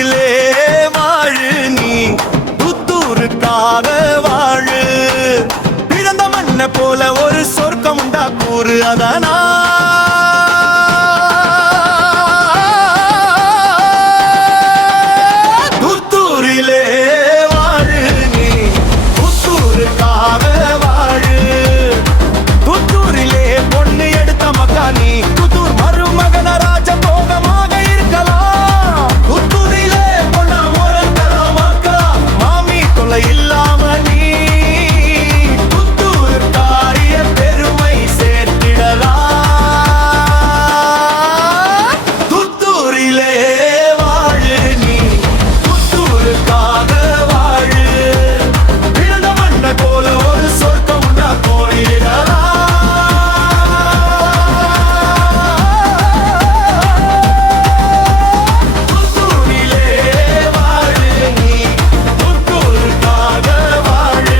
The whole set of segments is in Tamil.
புத்தூரிலே வாழு நீ, புத்தூருக்காக வாழு. பிறந்த மண்ண போல ஒரு சொர்க்கம் உண்டா கூறு, அதனா புத்தூரிலே வாழு நீ, புத்தூருக்காக வாழு. புத்தூரிலே பொண்ணு எடுத்த மக்கா நீ, புத்தூர் மருமகன ராஜ போகமாக இருக்கலாம். புத்தூரிலே பொண்ண முறக்கலாம் மக்கா, மாமி தொலை இல்லாம நீ புத்தூர் காரிய பெருமை சேர்த்திடலாம். புத்தூரிலே வாழு நீ, புத்தூருக்காக வாழு. பிறந்த மண்ண போல ஒரு சொர்க்கம் உண்டா கோரிடலாம். புத்தூரிலே வாழு நீ, புத்தூருக்காக வாழு.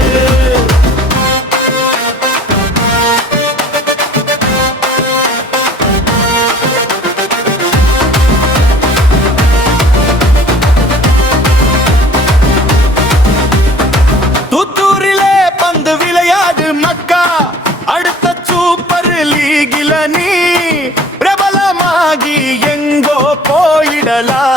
புத்தூரிலே பந்து விளையாடு மக்கா, அடுத்த சூப்பர் லீகில நீ பிரபலமாகி எங்கோ போயிடலாம்.